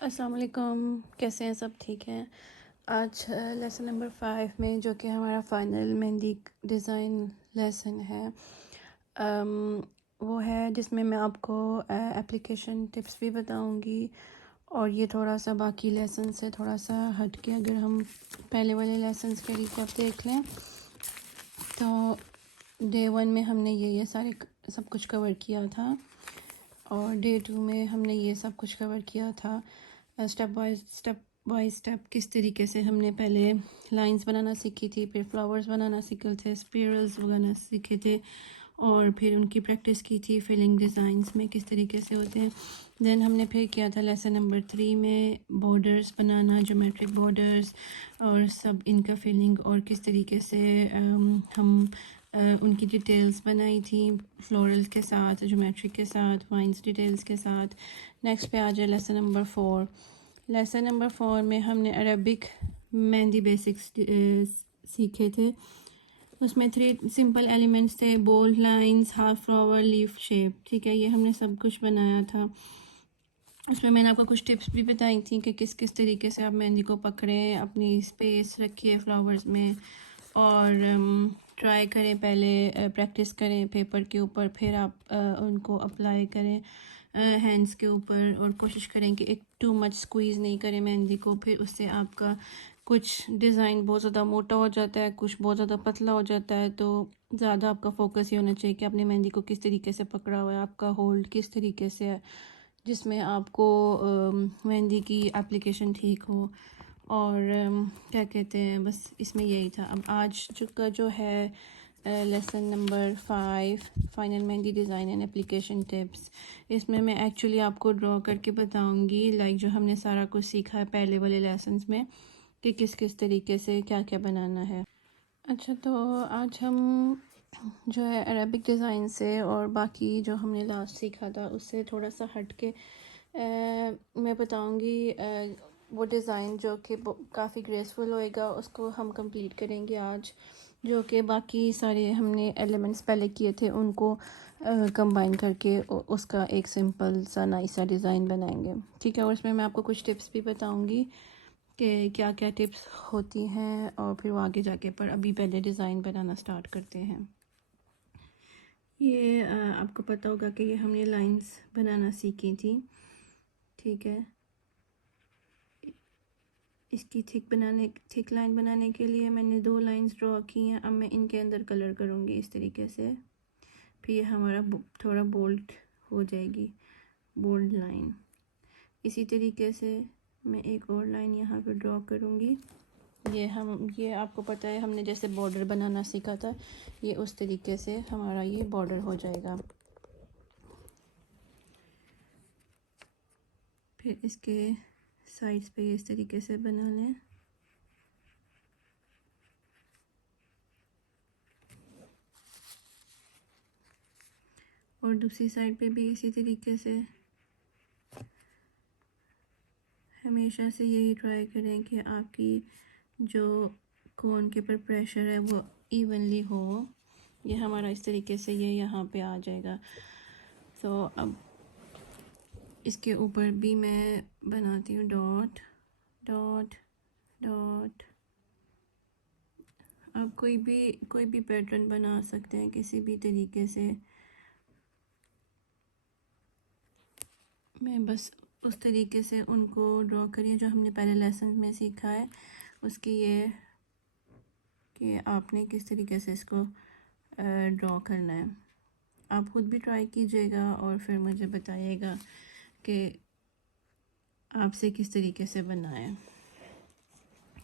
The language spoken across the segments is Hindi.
अस्सलाम वालेकुम। कैसे हैं सब? ठीक हैं। आज लेसन नंबर 5 में जो कि हमारा फ़ाइनल मेहंदी डिज़ाइन लेसन है, अम, वो है जिसमें मैं आपको एप्लीकेशन टिप्स भी बताऊंगी। और ये थोड़ा सा बाकी लेसन से थोड़ा सा हट के अगर हम पहले वाले लेसन के रिकैप देख लें तो डे 1 में हमने ये सारे सब कुछ कवर किया था और डे 2 में हमने ये सब कुछ कवर किया था। स्टेप बाय स्टेप किस तरीके से हमने पहले लाइंस बनाना सीखी थी, फिर फ्लावर्स बनाना सीखे थे, स्पिरल्स बनाना सीखे थे और फिर उनकी प्रैक्टिस की थी फिलिंग डिज़ाइंस में किस तरीके से होते हैं। देन हमने फिर किया था लेसन नंबर 3 में बॉर्डर्स बनाना, ज्योमेट्रिक बॉर्डर्स और सब इनका फिलिंग और किस तरीके से हम उनकी डिटेल्स बनाई थी फ्लोरल्स के साथ, ज्योमेट्रिक के साथ, वाइंस डिटेल्स के साथ। नेक्स्ट पे आ जाए लेसन नंबर 4। लेसन नंबर 4 में हमने अरबिक मेहंदी बेसिक्स सीखे थे। उसमें 3 सिंपल एलिमेंट्स थे, bold lines, half flower, leaf shape. ठीक है, ये हमने सब कुछ बनाया था। उसमें मैंने आपको कुछ टिप्स भी बताई थी कि किस किस तरीके से आप मेहंदी को पकड़ें, अपनी स्पेस रखिए फ्लावर्स में और ट्राई करें, पहले प्रैक्टिस करें पेपर के ऊपर, फिर आप उनको अप्लाई करें हैंड्स के ऊपर और कोशिश करें कि एक टू मच स्क्वीज़ नहीं करें मेहंदी को, फिर उससे आपका कुछ डिज़ाइन बहुत ज़्यादा मोटा हो जाता है, कुछ बहुत ज़्यादा पतला हो जाता है। तो ज़्यादा आपका फोकस ये होना चाहिए कि आपने मेहंदी को किस तरीके से पकड़ा हुआ है, आपका होल्ड किस तरीके से है जिसमें आपको मेहंदी की एप्लीकेशन ठीक हो। और क्या कहते हैं, बस इसमें यही था। अब आज जो है lesson number 5 final mehndi design and application tips, इसमें मैं एक्चुअली आपको ड्रॉ करके बताऊंगी लाइक जो हमने सारा कुछ सीखा है पहले वाले लेसन्स में कि किस किस तरीके से क्या क्या बनाना है। अच्छा, तो आज हम जो है अरेबिक डिज़ाइन से और बाकी जो हमने लास्ट सीखा था उससे थोड़ा सा हट के मैं बताऊंगी वो डिज़ाइन जो कि काफ़ी ग्रेसफुल होएगा, उसको हम कंप्लीट करेंगे आज। जो कि बाकी सारे हमने एलिमेंट्स पहले किए थे उनको कंबाइन करके उसका एक सिंपल सा नाइस सा डिज़ाइन बनाएंगे। ठीक है, और उसमें मैं आपको कुछ टिप्स भी बताऊंगी कि क्या क्या टिप्स होती हैं और फिर वो आगे जाके, पर अभी पहले डिज़ाइन बनाना स्टार्ट करते हैं। ये आपको पता होगा कि ये हमने लाइंस बनाना सीखी थी। ठीक है, इसकी थिक लाइन बनाने के लिए मैंने 2 लाइंस ड्रॉ की हैं। अब मैं इनके अंदर कलर करूँगी इस तरीके से, फिर ये हमारा थोड़ा बोल्ड हो जाएगी, बोल्ड लाइन। इसी तरीके से मैं एक और लाइन यहाँ पे ड्रॉ करूँगी। ये आपको पता है हमने जैसे बॉर्डर बनाना सीखा था, ये उस तरीके से हमारा ये बॉर्डर हो जाएगा। फिर इसके साइड्स पे इस तरीके से बना लें। और दूसरी साइड पे भी इसी तरीके से। हमेशा से यही ट्राई करें कि आपकी जो कोन के ऊपर प्रेशर है वो इवनली हो। ये हमारा इस तरीके से ये यहाँ पे आ जाएगा। तो अब इसके ऊपर भी मैं बनाती हूँ डॉट डॉट डॉट। आप कोई भी पैटर्न बना सकते हैं किसी भी तरीके से। मैं बस उस तरीके से उनको ड्रॉ करिए जो हमने पहले लेसन में सीखा है, उसकी ये कि आपने किस तरीके से इसको ड्रॉ करना है। आप खुद भी ट्राई कीजिएगा और फिर मुझे बताइएगा कि आपसे किस तरीके से बनाएं।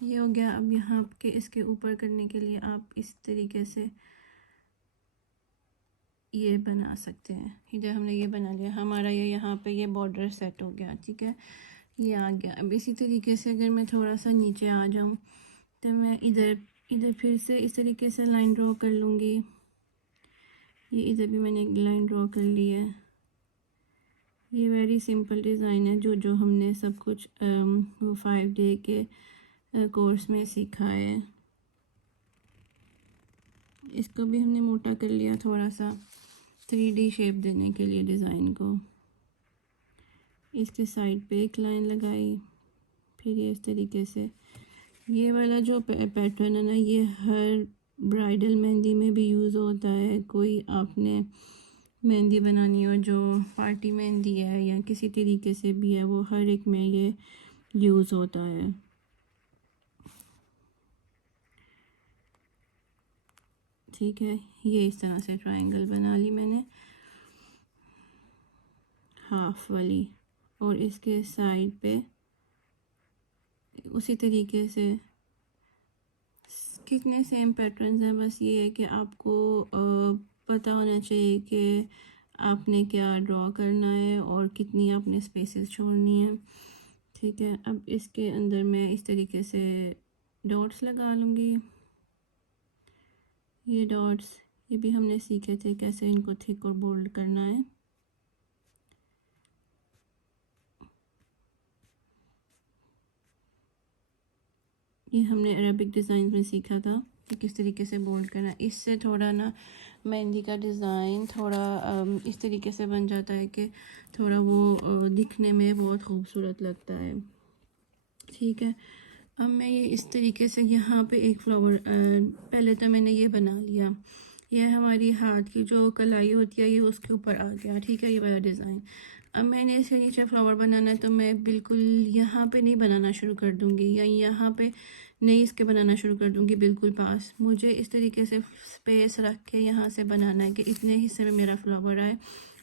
ये हो गया। अब यहाँ के इसके ऊपर करने के लिए आप इस तरीके से ये बना सकते हैं। इधर हमने ये बना लिया, हमारा ये यहाँ पे ये बॉर्डर सेट हो गया। ठीक है, ये आ गया। अब इसी तरीके से अगर मैं थोड़ा सा नीचे आ जाऊँ तो मैं इधर इधर फिर से इस तरीके से लाइन ड्रॉ कर लूँगी। ये इधर भी मैंने एक लाइन ड्रॉ कर ली है। ये वेरी सिंपल डिज़ाइन है जो हमने सब कुछ वो 5 डे के कोर्स में सीखा है। इसको भी हमने मोटा कर लिया थोड़ा सा 3D शेप देने के लिए डिज़ाइन को। इसके साइड पे एक लाइन लगाई, फिर ये इस तरीके से। ये वाला जो पैटर्न है ना, ये हर ब्राइडल मेहंदी में भी यूज़ होता है। कोई आपने मेहंदी बनानी हो जो पार्टी मेहंदी है या किसी तरीके से भी है, वो हर एक में ये यूज़ होता है। ठीक है, ये इस तरह से ट्रायंगल बना ली मैंने हाफ वाली, और इसके साइड पे उसी तरीके से कितने सेम पैटर्न्स हैं। बस ये है कि आपको पता होना चाहिए कि आपने क्या ड्रॉ करना है और कितनी आपने स्पेसेस छोड़नी है। ठीक है, अब इसके अंदर मैं इस तरीके से डॉट्स लगा लूँगी। ये डॉट्स, ये भी हमने सीखे थे कैसे इनको थिक और बोल्ड करना है। ये हमने अरबिक डिज़ाइन में सीखा था कि किस तरीके से बोल्ड करना। इससे थोड़ा ना मेहंदी का डिज़ाइन थोड़ा इस तरीके से बन जाता है कि थोड़ा वो दिखने में बहुत खूबसूरत लगता है। ठीक है, अब मैं ये इस तरीके से यहाँ पे एक फ्लावर, पहले तो मैंने ये बना लिया। यह हमारी हाथ की जो कलाई होती है ये उसके ऊपर आ गया। ठीक है, ये वाला डिज़ाइन। अब मैंने इसके नीचे फ्लावर बनाना है, तो मैं बिल्कुल यहाँ पे नहीं बनाना शुरू कर दूँगी या यहाँ पे नहीं इसके बनाना शुरू कर दूँगी बिल्कुल पास। मुझे इस तरीके से स्पेस रख के यहाँ से बनाना है कि इतने हिस्से में मेरा फ्लावर आए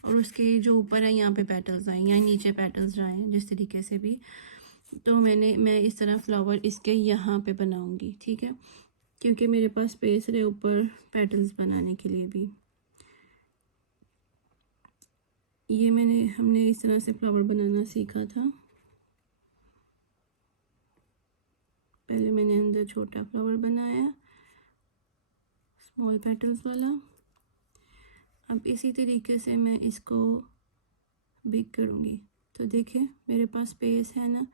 और उसके जो ऊपर है यहाँ पे पेटल्स आए या नीचे पेटल्स आए, जिस तरीके से भी। तो मैं इस तरह फ्लावर इसके यहाँ पे बनाऊँगी। ठीक है, क्योंकि मेरे पास स्पेस है ऊपर पेटल्स बनाने के लिए भी। ये हमने इस तरह से फ्लावर बनाना सीखा था। पहले मैंने अंदर छोटा फ्लावर बनाया, स्मॉल पेटल्स वाला। अब इसी तरीके से मैं इसको बिग करूँगी। तो देखें मेरे पास स्पेस है ना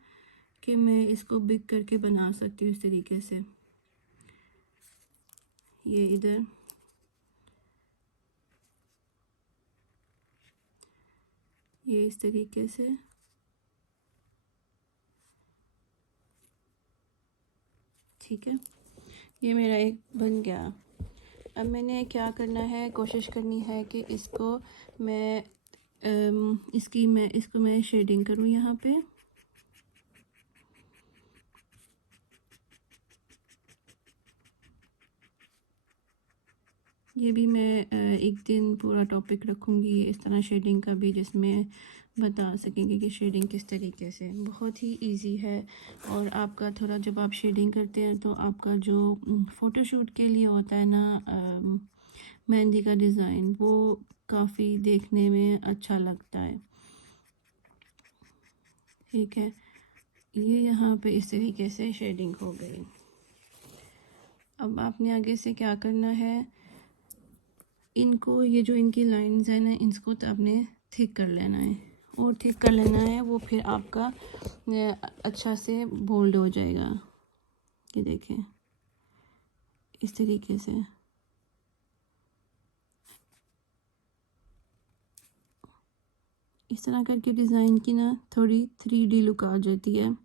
कि मैं इसको बिग करके बना सकती हूँ इस तरीके से। ये इधर, ये इस तरीके से। ठीक है, ये मेरा एक बन गया। अब मैंने क्या करना है, कोशिश करनी है कि इसको मैं इसको मैं शेडिंग करूँ यहाँ पे। ये भी मैं एक दिन पूरा टॉपिक रखूँगी इस तरह शेडिंग का भी, जिसमें बता सकेंगे कि शेडिंग किस तरीके से। बहुत ही इजी है। और आपका थोड़ा जब आप शेडिंग करते हैं तो आपका जो फ़ोटोशूट के लिए होता है ना मेहंदी का डिज़ाइन, वो काफ़ी देखने में अच्छा लगता है। ठीक है, ये यहाँ पे इस तरीके से शेडिंग हो गई। अब आपने आगे से क्या करना है, इनको ये जो इनकी लाइंस है ना, इसको तो आपने थिक कर लेना है। और थिक कर लेना है, वो फिर आपका अच्छा से बोल्ड हो जाएगा। ये देखें इस तरीके से। इस तरह करके डिज़ाइन की ना थोड़ी 3D लुक आ जाती है।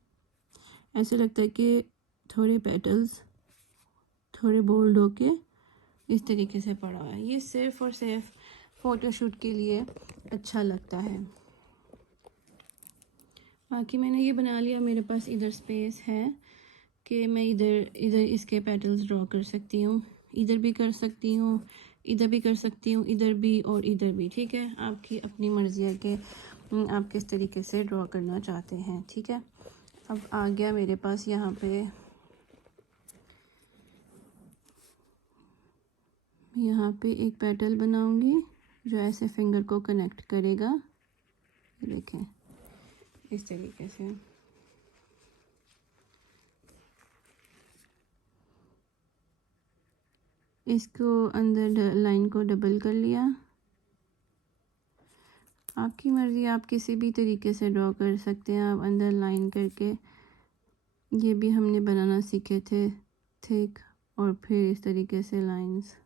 ऐसा लगता है कि थोड़े पेटल्स थोड़े बोल्ड होके इस तरीके से पड़ा हुआ है। ये सिर्फ और सिर्फ फ़ोटोशूट के लिए अच्छा लगता है। बाकी मैंने ये बना लिया, मेरे पास इधर स्पेस है कि मैं इधर इधर इसके पेटल्स ड्रॉ कर सकती हूँ। इधर भी कर सकती हूँ, इधर भी कर सकती हूँ, इधर भी और इधर भी। ठीक है, आपकी अपनी मर्ज़ी है कि आप किस तरीके से ड्रॉ करना चाहते हैं। ठीक है, अब आ गया मेरे पास यहाँ पे, यहाँ पे एक पेटल बनाऊंगी जो ऐसे फिंगर को कनेक्ट करेगा। देखें इस तरीके से। इसको अंदर लाइन को डबल कर लिया। आपकी मर्ज़ी, आप किसी भी तरीके से ड्रॉ कर सकते हैं। आप अंदर लाइन करके, ये भी हमने बनाना सीखे थे थिक, और फिर इस तरीके से लाइंस।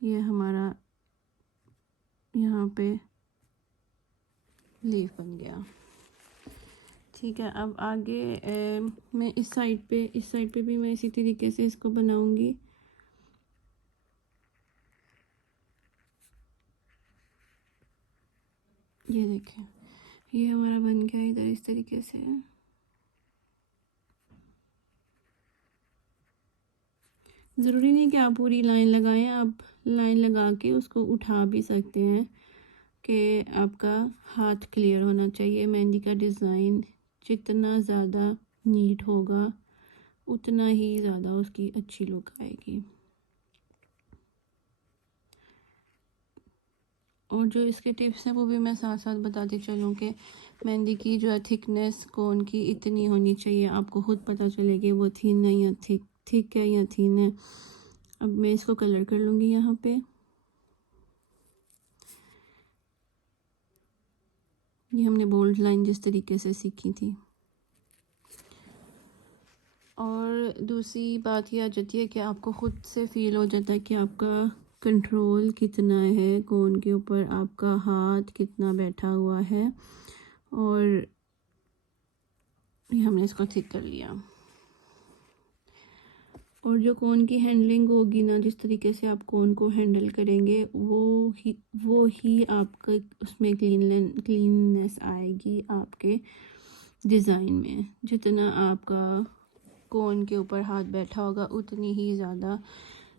ये हमारा यहाँ पे लीफ बन गया। ठीक है, अब आगे मैं इस साइड पे भी मैं इसी तरीके से इसको बनाऊंगी। ये देखें, ये हमारा बन गया इधर इस तरीके से। ज़रूरी नहीं कि आप पूरी लाइन लगाएं, आप लाइन लगा के उसको उठा भी सकते हैं कि आपका हाथ क्लियर होना चाहिए। मेहंदी का डिज़ाइन जितना ज़्यादा नीट होगा उतना ही ज़्यादा उसकी अच्छी लुक आएगी। और जो इसके टिप्स हैं वो भी मैं साथ साथ बताती चलूँ कि मेहंदी की जो है थिकनेस कोन की इतनी होनी चाहिए, आपको खुद पता चले कि वो थिन है या थिक है या थिन है। अब मैं इसको कलर कर लूँगी यहाँ पे। ये हमने बोल्ड लाइन जिस तरीके से सीखी थी। और दूसरी बात ये आ जाती है कि आपको ख़ुद से फील हो जाता है कि आपका कंट्रोल कितना है कोन के ऊपर, आपका हाथ कितना बैठा हुआ है। और ये हमने इसको थिक कर लिया। और जो कोन की हैंडलिंग होगी ना, जिस तरीके से आप कोन को हैंडल करेंगे वो ही आपका उसमें क्लीननेस आएगी आपके डिज़ाइन में। जितना आपका कोन के ऊपर हाथ बैठा होगा उतनी ही ज़्यादा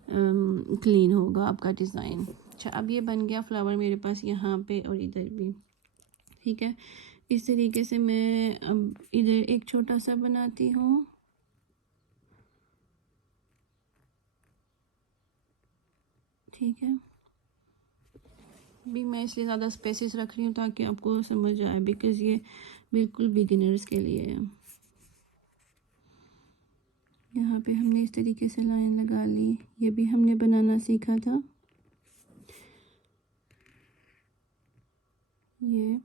क्लीन होगा आपका डिज़ाइन। अच्छा, अब ये बन गया फ्लावर मेरे पास यहाँ पे और इधर भी। ठीक है, इस तरीके से मैं अब इधर एक छोटा सा बनाती हूँ। ठीक है, भी मैं इसलिए ज़्यादा स्पेसेस रख रही हूँ ताकि आपको समझ आए, बिकॉज़ ये बिल्कुल बिगिनर्स के लिए है। यहाँ पे हमने इस तरीके से लाइन लगा ली, ये भी हमने बनाना सीखा था। ये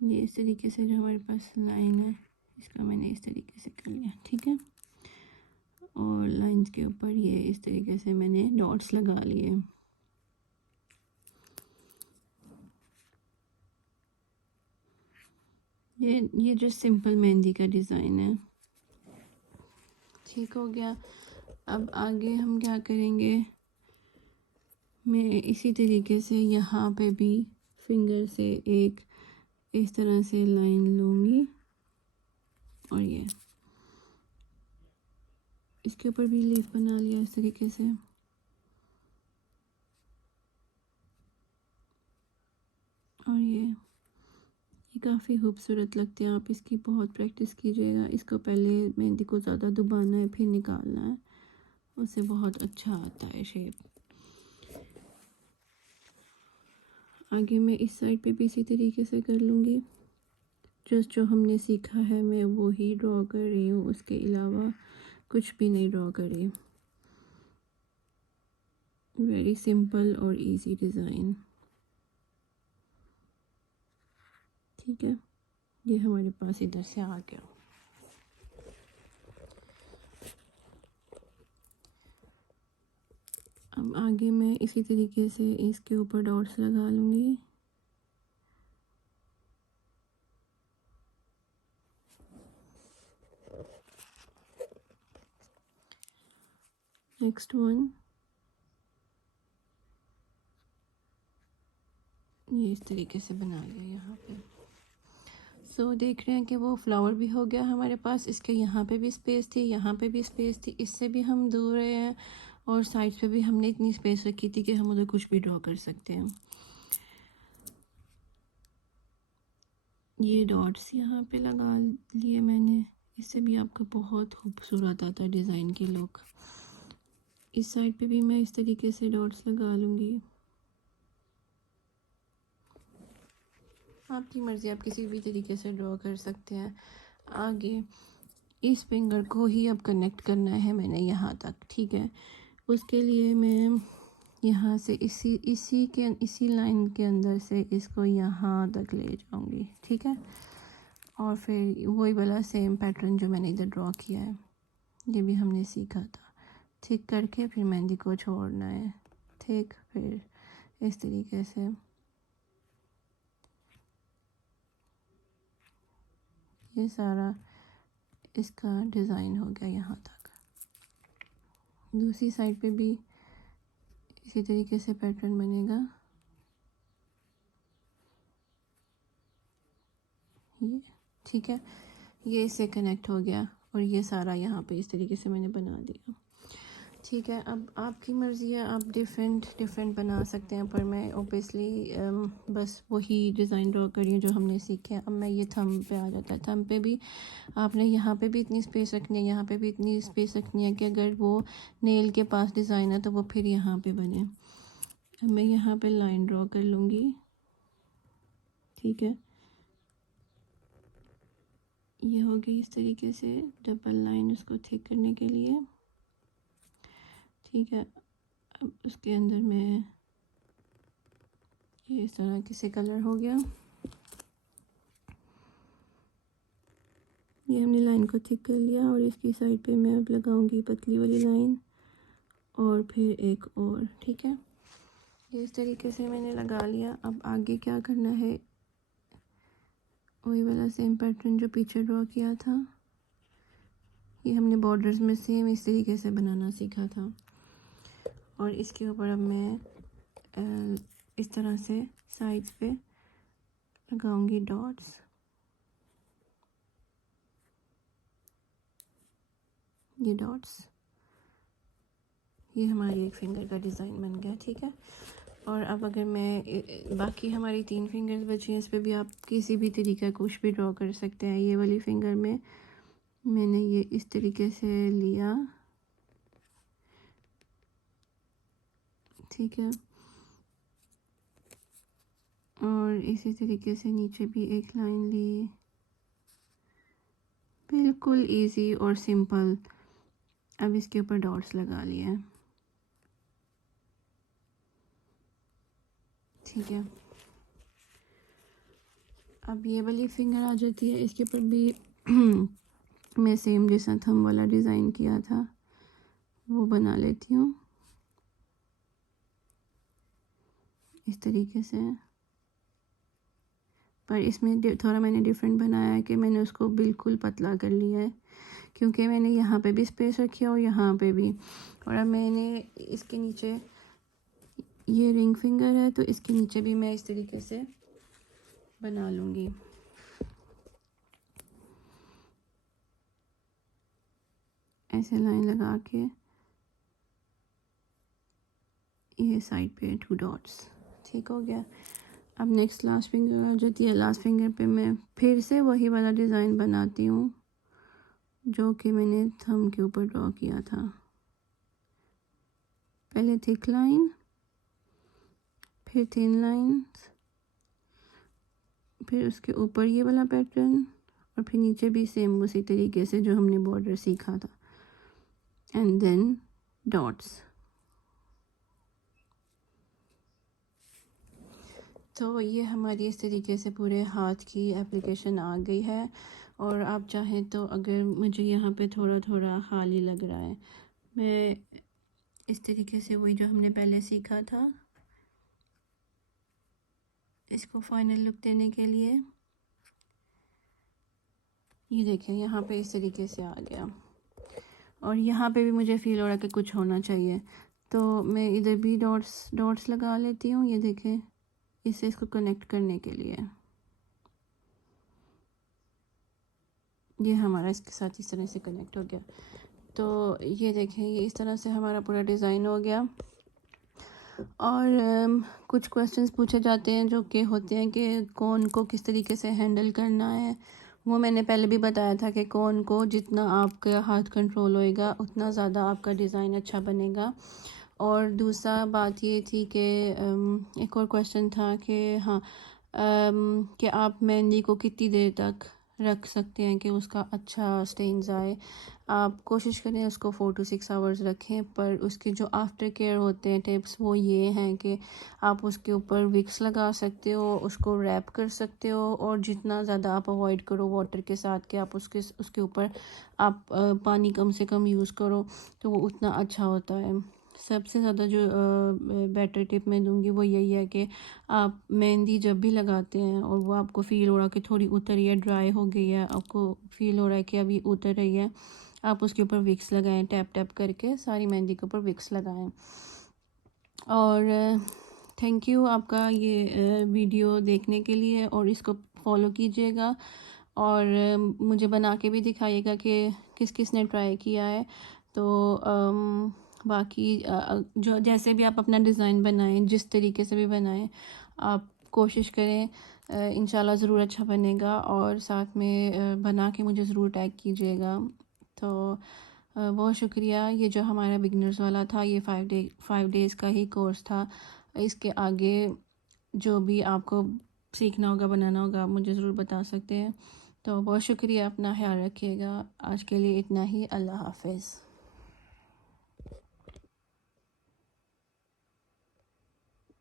इस तरीके से जो हमारे पास लाइन है इसका मैंने इस तरीके से कर लिया। ठीक है, और लाइंस के ऊपर ये इस तरीके से मैंने डॉट्स लगा लिए। ये जो सिंपल मेहंदी का डिज़ाइन है ठीक हो गया। अब आगे हम क्या करेंगे, मैं इसी तरीके से यहाँ पे भी फिंगर से एक इस तरह से लाइन लूँगी और ये इसके ऊपर भी लीफ बना लिया इस तरीके से। और ये काफ़ी खूबसूरत लगते हैं, आप इसकी बहुत प्रैक्टिस कीजिएगा। इसको पहले मेहंदी को ज़्यादा दबाना है फिर निकालना है, उससे बहुत अच्छा आता है शेप। आगे मैं इस साइड पे भी इसी तरीके से कर लूँगी। जस्ट जो हमने सीखा है मैं वो ही ड्रॉ कर रही हूँ, उसके अलावा कुछ भी नहीं ड्रॉ करी। वेरी सिंपल और इजी डिज़ाइन। ठीक है, ये हमारे पास इधर से आ गया। अब आगे मैं इसी तरीके से इसके ऊपर डॉट्स लगा लूँगी। नेक्स्ट वन, ये इस तरीके से बना लिया यहाँ पे। सो देख रहे हैं कि वो फ्लावर भी हो गया हमारे पास। इसके यहाँ पे भी स्पेस थी, यहाँ पे भी स्पेस थी, इससे भी हम दूर रहे हैं और साइड्स पे भी हमने इतनी स्पेस रखी थी कि हम उधर कुछ भी ड्रॉ कर सकते हैं। ये डॉट्स यहाँ पे लगा लिए मैंने, इससे भी आपका बहुत खूबसूरत आता है डिज़ाइन की लुक। इस साइड पे भी मैं इस तरीके से डॉट्स लगा लूँगी। आपकी मर्ज़ी, आप किसी भी तरीके से ड्रॉ कर सकते हैं। आगे इस फिंगर को ही अब कनेक्ट करना है मैंने यहाँ तक। ठीक है, उसके लिए मैं यहाँ से इसी लाइन के अंदर से इसको यहाँ तक ले जाऊँगी। ठीक है, और फिर वही वाला सेम पैटर्न जो मैंने इधर ड्रॉ किया है ये भी हमने सीखा था। ठीक करके फिर मेहंदी को छोड़ना है। ठीक, फिर इस तरीके से ये सारा इसका डिज़ाइन हो गया यहाँ तक। दूसरी साइड पे भी इसी तरीके से पैटर्न बनेगा। ये ठीक है, ये इससे कनेक्ट हो गया और ये सारा यहाँ पे इस तरीके से मैंने बना दिया। ठीक है, अब आपकी मर्ज़ी है, आप डिफरेंट बना सकते हैं, पर मैं ओबियसली बस वही डिज़ाइन ड्रॉ करी है जो हमने सीखे हैं। अब मैं ये थंब पे आ जाता है। थंब पे भी आपने यहाँ पे भी इतनी स्पेस रखनी है, यहाँ पे भी इतनी स्पेस रखनी है कि अगर वो नेल के पास डिज़ाइन है तो वो फिर यहाँ पे बने। अब मैं यहाँ पे लाइन ड्रॉ कर लूँगी। ठीक है, ये हो गई इस तरीके से डबल लाइन उसको थिक करने के लिए। ठीक है, अब उसके अंदर में ये इस तरह के से कलर हो गया। ये हमने लाइन को थिक कर लिया और इसकी साइड पे मैं अब लगाऊंगी पतली वाली लाइन और फिर एक और। ठीक है, ये इस तरीके से मैंने लगा लिया। अब आगे क्या करना है, वही वाला सेम पैटर्न जो पीछे ड्रॉ किया था, ये हमने बॉर्डर्स में सेम इस तरीके से बनाना सीखा था। और इसके ऊपर अब मैं इस तरह से साइड्स पे लगाऊंगी डॉट्स। ये डॉट्स, ये हमारी एक फिंगर का डिज़ाइन बन गया। ठीक है, और अब अगर मैं बाकी हमारी 3 फिंगर्स बची हैं, इस पर भी आप किसी भी तरीका कुछ भी ड्रॉ कर सकते हैं। ये वाली फिंगर में मैंने ये इस तरीके से लिया। ठीक है, और इसी तरीके से नीचे भी एक लाइन ली। बिल्कुल इजी और सिंपल। अब इसके ऊपर डॉट्स लगा लिए। ठीक है, अब ये वाली फिंगर आ जाती है। इसके ऊपर भी मैं सेम जैसा थंब वाला डिज़ाइन किया था वो बना लेती हूँ इस तरीके से। पर इसमें थोड़ा मैंने डिफरेंट बनाया है कि मैंने उसको बिल्कुल पतला कर लिया है, क्योंकि मैंने यहाँ पे भी स्पेस रखी है और यहाँ पे भी। और अब मैंने इसके नीचे ये रिंग फिंगर है तो इसके नीचे भी मैं इस तरीके से बना लूँगी। ऐसे लाइन लगा के ये साइड पे 2 डॉट्स। ठीक हो गया। अब नेक्स्ट लास्ट फिंगर आ जाती है। लास्ट फिंगर पे मैं फिर से वही वाला डिज़ाइन बनाती हूँ जो कि मैंने थंब के ऊपर ड्रॉ किया था। पहले थिक लाइन, फिर थिन लाइन, फिर उसके ऊपर ये वाला पैटर्न और फिर नीचे भी सेम उसी तरीके से जो हमने बॉर्डर सीखा था, एंड देन डॉट्स। तो ये हमारी इस तरीके से पूरे हाथ की एप्लीकेशन आ गई है। और आप चाहें तो, अगर मुझे यहाँ पे थोड़ा थोड़ा खाली लग रहा है, मैं इस तरीके से वही जो हमने पहले सीखा था इसको फाइनल लुक देने के लिए, ये देखें यहाँ पे इस तरीके से आ गया। और यहाँ पे भी मुझे फील हो रहा है कि कुछ होना चाहिए, तो मैं इधर भी डॉट्स लगा लेती हूँ। ये देखें, इससे इसको कनेक्ट करने के लिए ये हमारा इसके साथ इस तरह से कनेक्ट हो गया। तो ये देखें, ये इस तरह से हमारा पूरा डिज़ाइन हो गया। और कुछ क्वेश्चंस पूछे जाते हैं जो कि होते हैं कि कौन को किस तरीके से हैंडल करना है। वो मैंने पहले भी बताया था कि कौन को जितना आपका हाथ कंट्रोल होएगा उतना ज़्यादा आपका डिज़ाइन अच्छा बनेगा। और दूसरा बात ये थी कि एक और क्वेश्चन था कि हाँ, कि आप मेहंदी को कितनी देर तक रख सकते हैं कि उसका अच्छा स्टेन्स आए। आप कोशिश करें उसको 4 to 6 आवर्स रखें, पर उसके जो आफ्टर केयर होते हैं टिप्स वो ये हैं कि आप उसके ऊपर विक्स लगा सकते हो, उसको रैप कर सकते हो, और जितना ज़्यादा आप अवॉइड करो वाटर के साथ कि आप उसके ऊपर आप पानी कम से कम यूज़ करो, तो वो उतना अच्छा होता है। सबसे ज़्यादा जो बेटर टिप मैं दूंगी वो यही है कि आप मेहंदी जब भी लगाते हैं और वो आपको फ़ील हो रहा कि थोड़ी उतर रही है, ड्राई हो गई है, आपको फ़ील हो रहा है कि अभी उतर रही है, आप उसके ऊपर विक्स लगाएं, टैप टैप करके सारी मेहंदी के ऊपर विक्स लगाएं। और थैंक यू आपका ये वीडियो देखने के लिए, और इसको फॉलो कीजिएगा और मुझे बना के भी दिखाइएगा कि किस किस ने ट्राई किया है। तो बाकी जो जैसे भी आप अपना डिज़ाइन बनाएं, जिस तरीके से भी बनाएं, आप कोशिश करें, इंशाल्लाह ज़रूर अच्छा बनेगा। और साथ में बना के मुझे ज़रूर टैग कीजिएगा। तो बहुत शुक्रिया। ये जो हमारा बिगनर्स वाला था, ये 5 डेज़ का ही कोर्स था। इसके आगे जो भी आपको सीखना होगा, बनाना होगा, आप मुझे ज़रूर बता सकते हैं। तो बहुत शुक्रिया, अपना ख्याल रखिएगा। आज के लिए इतना ही। अल्लाह हाफ़िज़।